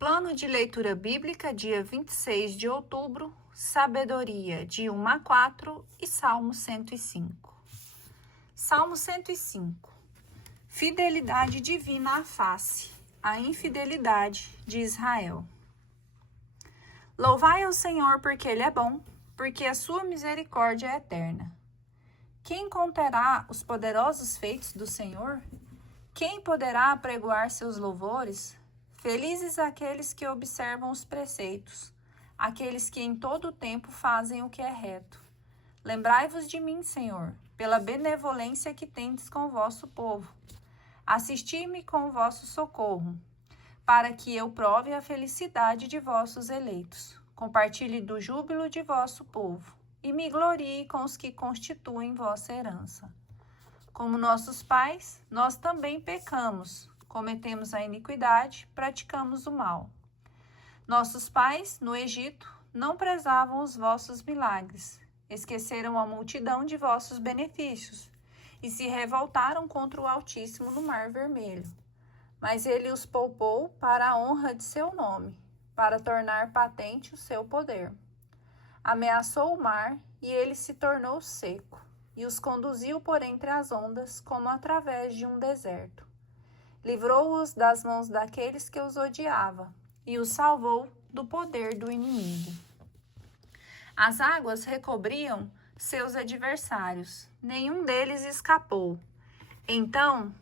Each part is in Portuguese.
Plano de leitura bíblica, dia 26 de outubro, sabedoria, de 1 a 4 e Salmo 105. Salmo 105. Fidelidade divina à face, a infidelidade de Israel. Louvai ao Senhor porque Ele é bom, porque a sua misericórdia é eterna. Quem contará os poderosos feitos do Senhor? Quem poderá apregoar seus louvores? Felizes aqueles que observam os preceitos, aqueles que em todo o tempo fazem o que é reto. Lembrai-vos de mim, Senhor, pela benevolência que tendes com o vosso povo. Assisti-me com o vosso socorro, para que eu prove a felicidade de vossos eleitos, compartilhe do júbilo de vosso povo, e me glorie com os que constituem vossa herança. Como nossos pais, nós também pecamos, cometemos a iniquidade, praticamos o mal. Nossos pais, no Egito, não prezavam os vossos milagres, esqueceram a multidão de vossos benefícios e se revoltaram contra o Altíssimo no Mar Vermelho. Mas ele os poupou para a honra de seu nome, para tornar patente o seu poder. Ameaçou o mar e ele se tornou seco, e os conduziu por entre as ondas como através de um deserto. Livrou-os das mãos daqueles que os odiava e os salvou do poder do inimigo. As águas recobriam seus adversários, nenhum deles escapou. Então,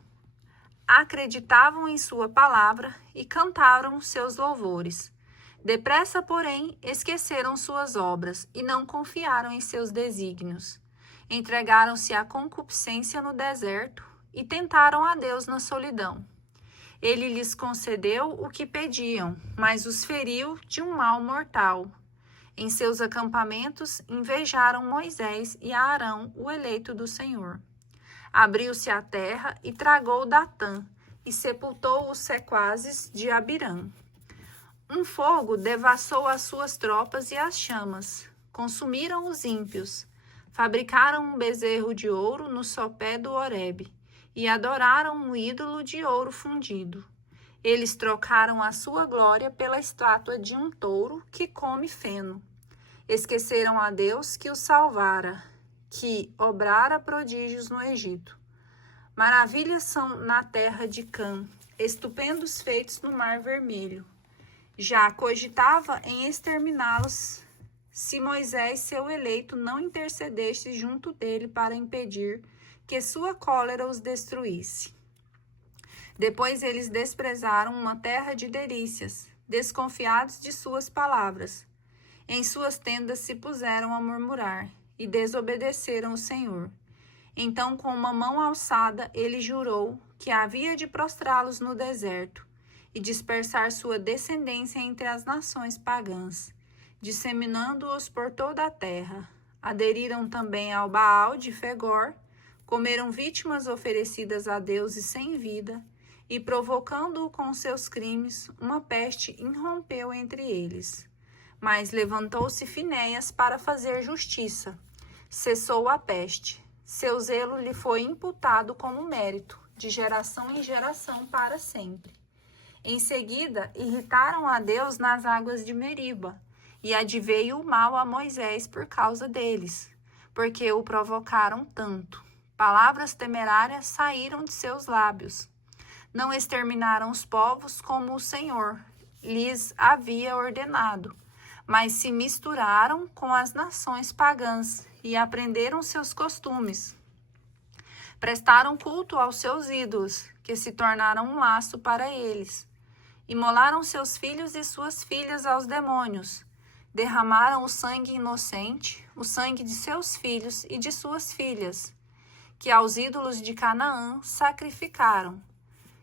acreditavam em sua palavra e cantaram seus louvores. Depressa, porém, esqueceram suas obras e não confiaram em seus desígnios. Entregaram-se à concupiscência no deserto e tentaram a Deus na solidão. Ele lhes concedeu o que pediam, mas os feriu de um mal mortal. Em seus acampamentos invejaram Moisés e Arão, o eleito do Senhor. Abriu-se a terra e tragou Datã, e sepultou os sequazes de Abirã. Um fogo devassou as suas tropas e as chamas. Consumiram os ímpios. Fabricaram um bezerro de ouro no sopé do Horebe e adoraram um ídolo de ouro fundido. Eles trocaram a sua glória pela estátua de um touro que come feno. Esqueceram a Deus que os salvara, que obrara prodígios no Egito. Maravilhas são na terra de Cã, estupendos feitos no Mar Vermelho. Já cogitava em exterminá-los, se Moisés, seu eleito, não intercedesse junto dele para impedir que sua cólera os destruísse. Depois eles desprezaram uma terra de delícias, desconfiados de suas palavras. Em suas tendas se puseram a murmurar e desobedeceram o Senhor. Então, com uma mão alçada, ele jurou que havia de prostrá-los no deserto e dispersar sua descendência entre as nações pagãs, disseminando-os por toda a terra. Aderiram também ao Baal de Fegor, comeram vítimas oferecidas a deuses sem vida, e, provocando-o com seus crimes, uma peste irrompeu entre eles. Mas levantou-se Finéias para fazer justiça. Cessou a peste. Seu zelo lhe foi imputado como mérito, de geração em geração para sempre. Em seguida, irritaram a Deus nas águas de Meriba, e adveio o mal a Moisés por causa deles, porque o provocaram tanto. Palavras temerárias saíram de seus lábios. Não exterminaram os povos como o Senhor lhes havia ordenado, mas se misturaram com as nações pagãs e aprenderam seus costumes. Prestaram culto aos seus ídolos, que se tornaram um laço para eles. Imolaram seus filhos e suas filhas aos demônios. Derramaram o sangue inocente, o sangue de seus filhos e de suas filhas, que aos ídolos de Canaã sacrificaram.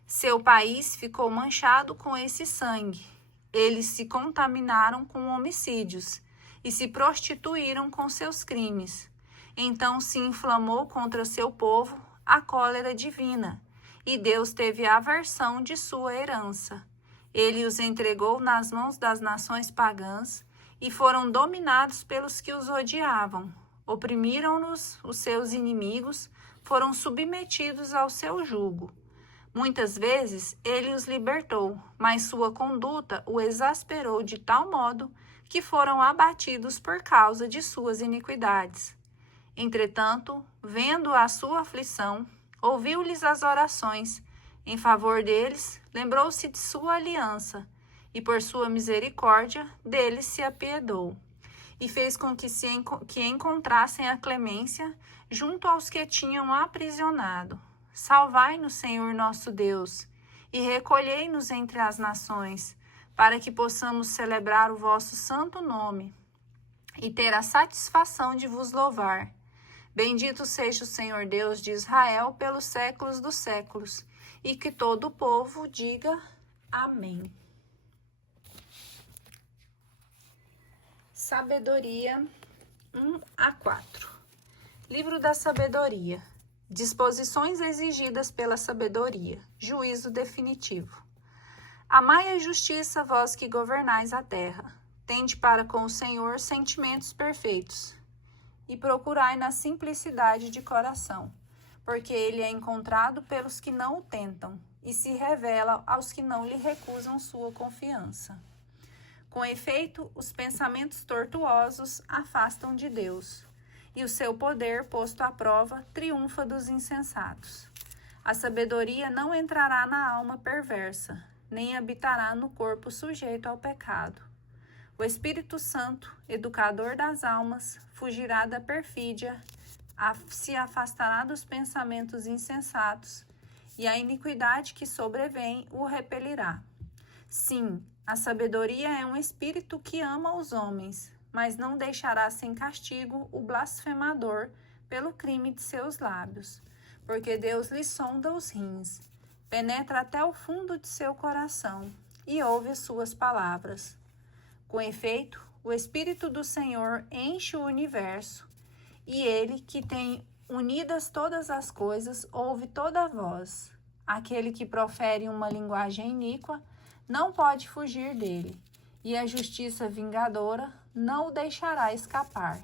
Seu país ficou manchado com esse sangue. Eles se contaminaram com homicídios e se prostituíram com seus crimes. Então se inflamou contra seu povo a cólera divina, e Deus teve aversão de sua herança. Ele os entregou nas mãos das nações pagãs e foram dominados pelos que os odiavam. Oprimiram-nos os seus inimigos, foram submetidos ao seu jugo. Muitas vezes ele os libertou, mas sua conduta o exasperou de tal modo que foram abatidos por causa de suas iniquidades. Entretanto, vendo a sua aflição, ouviu-lhes as orações em favor deles, lembrou-se de sua aliança, e por sua misericórdia deles se apiedou, e fez com que encontrassem a clemência junto aos que tinham aprisionado. Salvai-nos, Senhor nosso Deus, e recolhei-nos entre as nações, para que possamos celebrar o vosso santo nome e ter a satisfação de vos louvar. Bendito seja o Senhor Deus de Israel pelos séculos dos séculos, e que todo o povo diga amém. Sabedoria 1-4. Livro da Sabedoria. Disposições exigidas pela sabedoria. Juízo definitivo. Amai a justiça, vós que governais a terra. Tende para com o Senhor sentimentos perfeitos, e procurai na simplicidade de coração, porque ele é encontrado pelos que não o tentam, e se revela aos que não lhe recusam sua confiança. Com efeito, os pensamentos tortuosos afastam de Deus, e o seu poder, posto à prova, triunfa dos insensatos. A sabedoria não entrará na alma perversa, nem habitará no corpo sujeito ao pecado. O Espírito Santo, educador das almas, fugirá da perfídia, se afastará dos pensamentos insensatos, e a iniquidade que sobrevém o repelirá. Sim, a sabedoria é um espírito que ama os homens, mas não deixará sem castigo o blasfemador pelo crime de seus lábios, porque Deus lhe sonda os rins, penetra até o fundo de seu coração e ouve as suas palavras. Com efeito, o Espírito do Senhor enche o universo, e ele, que tem unidas todas as coisas, ouve toda a voz. Aquele que profere uma linguagem iníqua não pode fugir dele, e a justiça vingadora não o deixará escapar,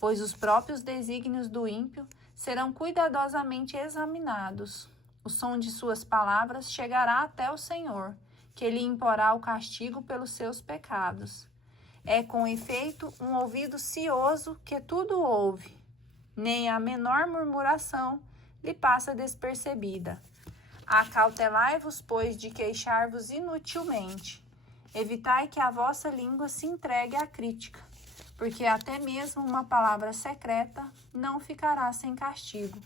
pois os próprios desígnios do ímpio serão cuidadosamente examinados. O som de suas palavras chegará até o Senhor, que lhe imporá o castigo pelos seus pecados. É, com efeito, um ouvido cioso que tudo ouve, nem a menor murmuração lhe passa despercebida. Acautelai-vos, pois, de queixar-vos inutilmente. Evitai que a vossa língua se entregue à crítica, porque até mesmo uma palavra secreta não ficará sem castigo,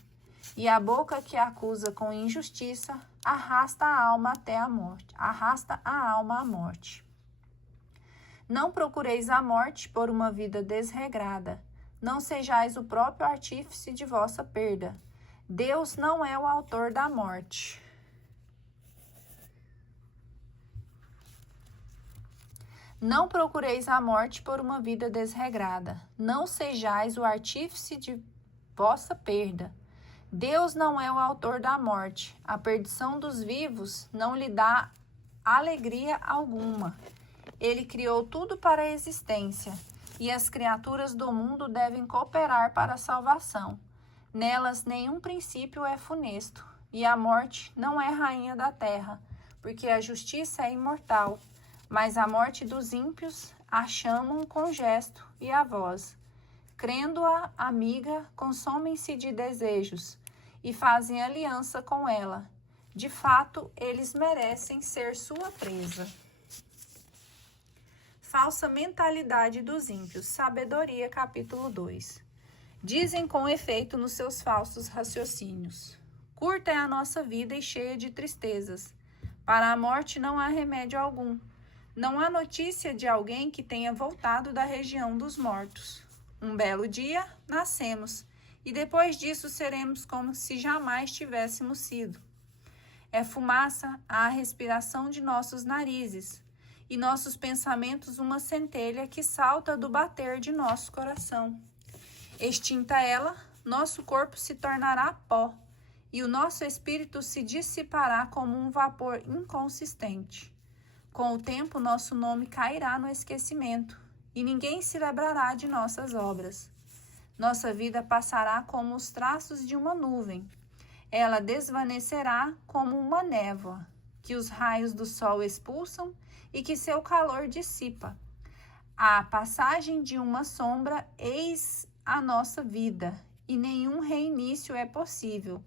e a boca que acusa com injustiça arrasta a alma até a morte, arrasta a alma à morte. Não procureis a morte por uma vida desregrada, não sejais o próprio artífice de vossa perda. Deus não é o autor da morte. Não procureis a morte por uma vida desregrada, não sejais o artífice de vossa perda. Deus não é o autor da morte, a perdição dos vivos não lhe dá alegria alguma. Ele criou tudo para a existência, e as criaturas do mundo devem cooperar para a salvação. Nelas nenhum princípio é funesto, e a morte não é rainha da terra, porque a justiça é imortal. Mas a morte dos ímpios a chamam com gesto e a voz. Crendo-a amiga, consomem-se de desejos e fazem aliança com ela. De fato, eles merecem ser sua presa. Falsa mentalidade dos ímpios. Sabedoria, capítulo 2. Dizem com efeito nos seus falsos raciocínios: curta é a nossa vida e cheia de tristezas. Para a morte não há remédio algum. Não há notícia de alguém que tenha voltado da região dos mortos. Um belo dia, nascemos, e depois disso seremos como se jamais tivéssemos sido. É fumaça a respiração de nossos narizes, e nossos pensamentos uma centelha que salta do bater de nosso coração. Extinta ela, nosso corpo se tornará pó, e o nosso espírito se dissipará como um vapor inconsistente. Com o tempo, nosso nome cairá no esquecimento, e ninguém se lembrará de nossas obras. Nossa vida passará como os traços de uma nuvem. ela desvanecerá como uma névoa, que os raios do sol expulsam e que seu calor dissipa. A passagem de uma sombra, eis a nossa vida, e nenhum reinício é possível,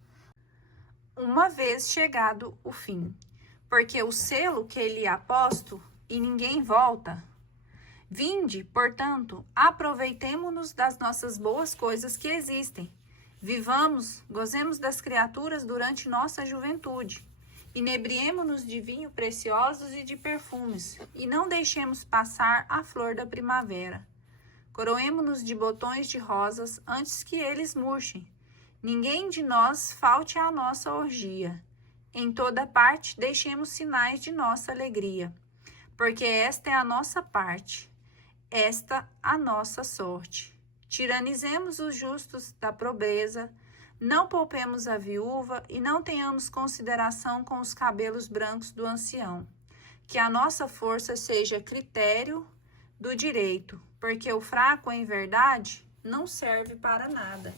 uma vez chegado o fim. Porque o selo que lhe há posto, e ninguém volta. Vinde, portanto, aproveitemo-nos das nossas boas coisas que existem. Vivamos, gozemos das criaturas durante nossa juventude. Inebriemo-nos de vinho preciosos e de perfumes, e não deixemos passar a flor da primavera. Coroemo-nos de botões de rosas antes que eles murchem. Ninguém de nós falte à nossa orgia. Em toda parte deixemos sinais de nossa alegria, porque esta é a nossa parte, esta a nossa sorte. Tiranizemos os justos da pobreza, não poupemos a viúva e não tenhamos consideração com os cabelos brancos do ancião. Que a nossa força seja critério do direito, porque o fraco, em verdade, não serve para nada.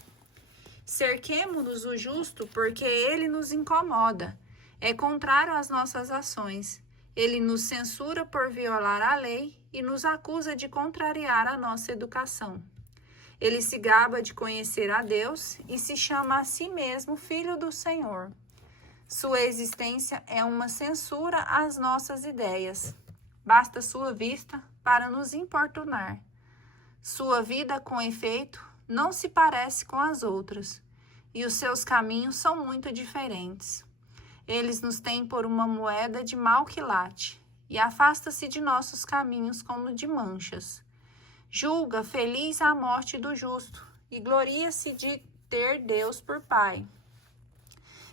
Cerquemo-nos o justo, porque ele nos incomoda. É contrário às nossas ações. Ele nos censura por violar a lei e nos acusa de contrariar a nossa educação. Ele se gaba de conhecer a Deus e se chama a si mesmo Filho do Senhor. Sua existência é uma censura às nossas ideias. Basta sua vista para nos importunar. Sua vida, com efeito, não se parece com as outras, e os seus caminhos são muito diferentes. Eles nos têm por uma moeda de mau quilate, e afasta-se de nossos caminhos como de manchas. Julga feliz a morte do justo, e gloria-se de ter Deus por Pai.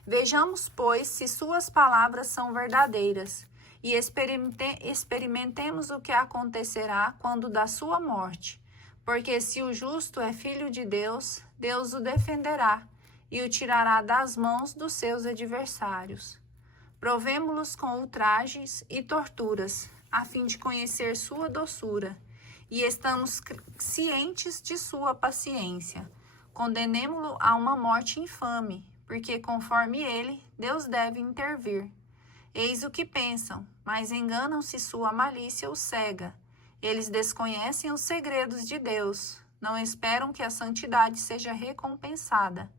Vejamos, pois, se suas palavras são verdadeiras, e experimentemos o que acontecerá quando da sua morte. Porque se o justo é filho de Deus, Deus o defenderá e o tirará das mãos dos seus adversários. Provemo-los com ultrajes e torturas, a fim de conhecer sua doçura, e estamos cientes de sua paciência. Condenemo-lo a uma morte infame, porque conforme ele, Deus deve intervir. Eis o que pensam, mas enganam-se, sua malícia os cega. Eles desconhecem os segredos de Deus, não esperam que a santidade seja recompensada,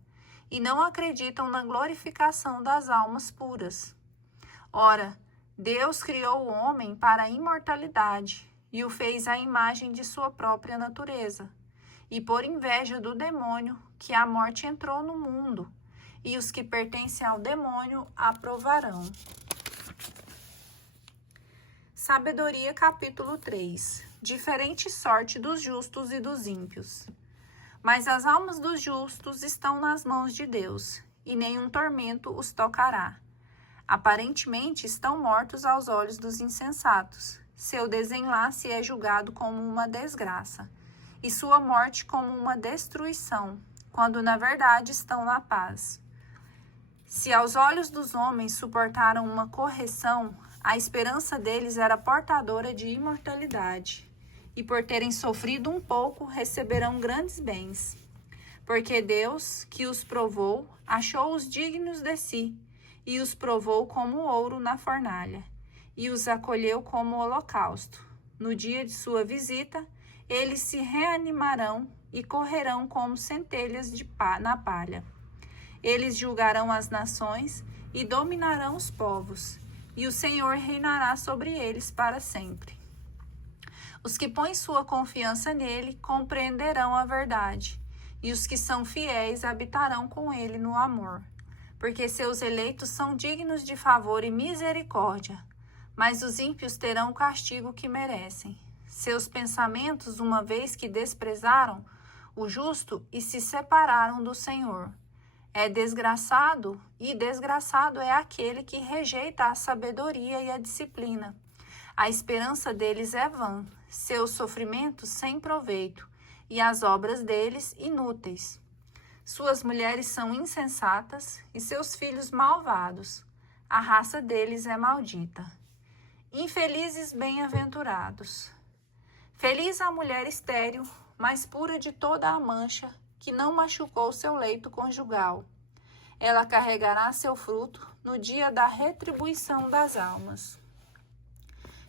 e não acreditam na glorificação das almas puras. Ora, Deus criou o homem para a imortalidade, e o fez à imagem de sua própria natureza. E por inveja do demônio, que a morte entrou no mundo, e os que pertencem ao demônio aprovarão. Sabedoria, capítulo 3. Diferente sorte dos justos e dos ímpios. Mas as almas dos justos estão nas mãos de Deus, e nenhum tormento os tocará. Aparentemente estão mortos aos olhos dos insensatos. Seu desenlace é julgado como uma desgraça, e sua morte como uma destruição, quando na verdade estão na paz. Se aos olhos dos homens suportaram uma correção, a esperança deles era portadora de imortalidade, e por terem sofrido um pouco, receberão grandes bens. Porque Deus, que os provou, achou-os dignos de si, e os provou como ouro na fornalha, e os acolheu como holocausto. No dia de sua visita, eles se reanimarão e correrão como centelhas na palha. Eles julgarão as nações e dominarão os povos, e o Senhor reinará sobre eles para sempre. Os que põem sua confiança nele compreenderão a verdade, e os que são fiéis habitarão com ele no amor, porque seus eleitos são dignos de favor e misericórdia, mas os ímpios terão o castigo que merecem. Seus pensamentos, uma vez que desprezaram o justo e se separaram do Senhor. É desgraçado, e desgraçado é aquele que rejeita a sabedoria e a disciplina. A esperança deles é vã, seus sofrimentos sem proveito, e as obras deles inúteis. Suas mulheres são insensatas e seus filhos malvados. A raça deles é maldita. Infelizes bem-aventurados. Feliz a mulher estéril, mais pura de toda a mancha, que não machucou seu leito conjugal. ela carregará seu fruto no dia da retribuição das almas.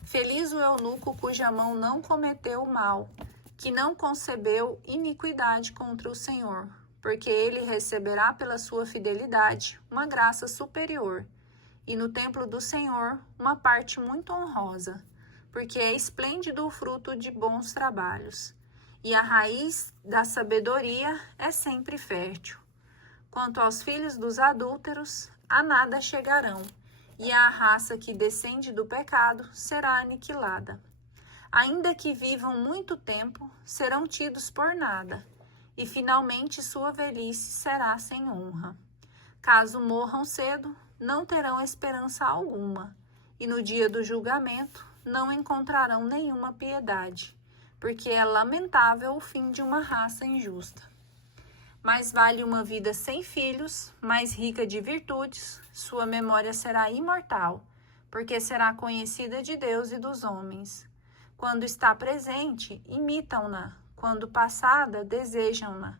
Feliz o eunuco cuja mão não cometeu o mal, que não concebeu iniquidade contra o Senhor, porque ele receberá pela sua fidelidade uma graça superior, e no templo do Senhor uma parte muito honrosa, porque é esplêndido o fruto de bons trabalhos, e a raiz da sabedoria é sempre fértil. Quanto aos filhos dos adúlteros, a nada chegarão, e a raça que descende do pecado será aniquilada. Ainda que vivam muito tempo, serão tidos por nada, e finalmente sua velhice será sem honra. Caso morram cedo, não terão esperança alguma, e no dia do julgamento não encontrarão nenhuma piedade, porque é lamentável o fim de uma raça injusta. Mais vale uma vida sem filhos, mais rica de virtudes, sua memória será imortal, porque será conhecida de Deus e dos homens. Quando está presente, imitam-na, quando passada, desejam-na.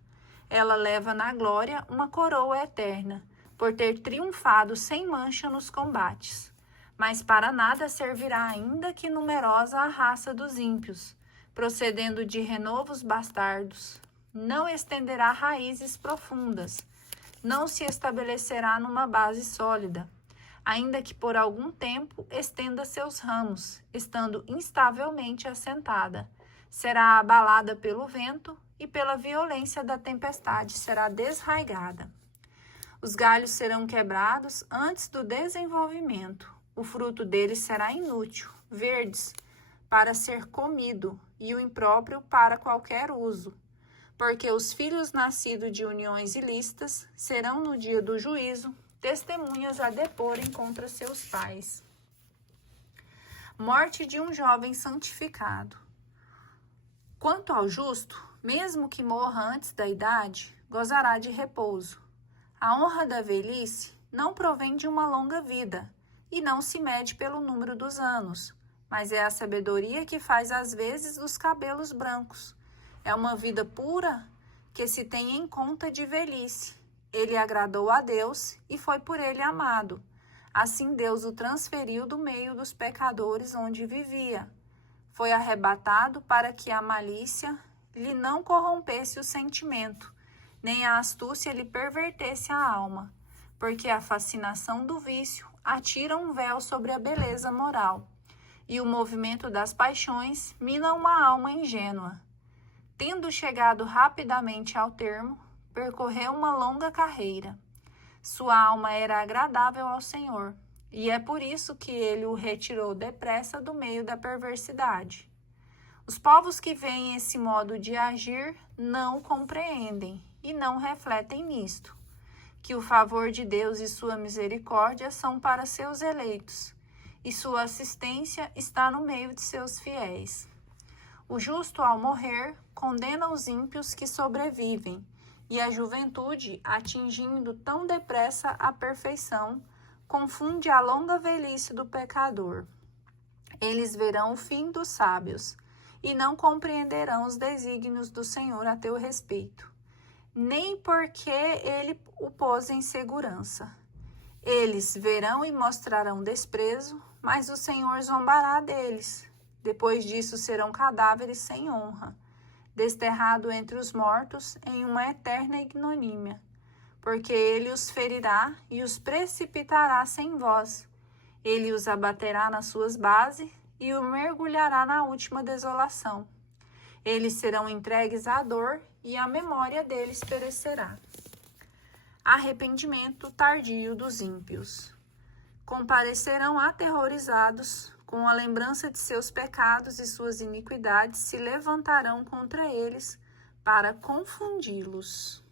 Ela leva na glória uma coroa eterna, por ter triunfado sem mancha nos combates. Mas para nada servirá ainda que numerosa a raça dos ímpios, procedendo de renovos bastardos. Não estenderá raízes profundas, não se estabelecerá numa base sólida, ainda que por algum tempo estenda seus ramos, estando instavelmente assentada. Será abalada pelo vento e pela violência da tempestade será desraigada. Os galhos serão quebrados antes do desenvolvimento. O fruto deles será inútil, verdes, para ser comido, e o impróprio para qualquer uso. Porque os filhos nascidos de uniões ilícitas serão no dia do juízo testemunhas a deporem contra seus pais. Morte de um jovem santificado. Quanto ao justo, mesmo que morra antes da idade, gozará de repouso. A honra da velhice não provém de uma longa vida, e não se mede pelo número dos anos, mas é a sabedoria que faz as vezes dos cabelos brancos. É uma vida pura que se tem em conta de velhice. Ele agradou a Deus e foi por ele amado. Assim Deus o transferiu do meio dos pecadores onde vivia. Foi arrebatado para que a malícia lhe não corrompesse o sentimento, nem a astúcia lhe pervertesse a alma, porque a fascinação do vício atira um véu sobre a beleza moral, e o movimento das paixões mina uma alma ingênua. Tendo chegado rapidamente ao termo, percorreu uma longa carreira. Sua alma era agradável ao Senhor, e é por isso que ele o retirou depressa do meio da perversidade. Os povos que veem esse modo de agir não compreendem e não refletem nisto, que o favor de Deus e sua misericórdia são para seus eleitos, e sua assistência está no meio de seus fiéis. O justo, ao morrer, condena os ímpios que sobrevivem, e a juventude, atingindo tão depressa a perfeição, confunde a longa velhice do pecador. Eles verão o fim dos sábios, e não compreenderão os desígnios do Senhor a teu respeito, nem porque ele o pôs em segurança. Eles verão e mostrarão desprezo, mas o Senhor zombará deles. Depois disso serão cadáveres sem honra, desterrado entre os mortos em uma eterna ignomínia, porque ele os ferirá e os precipitará sem voz. Ele os abaterá nas suas bases e o mergulhará na última desolação. Eles serão entregues à dor e a memória deles perecerá. Arrependimento tardio dos ímpios. Comparecerão aterrorizados, com a lembrança de seus pecados e suas iniquidades se levantarão contra eles para confundi-los.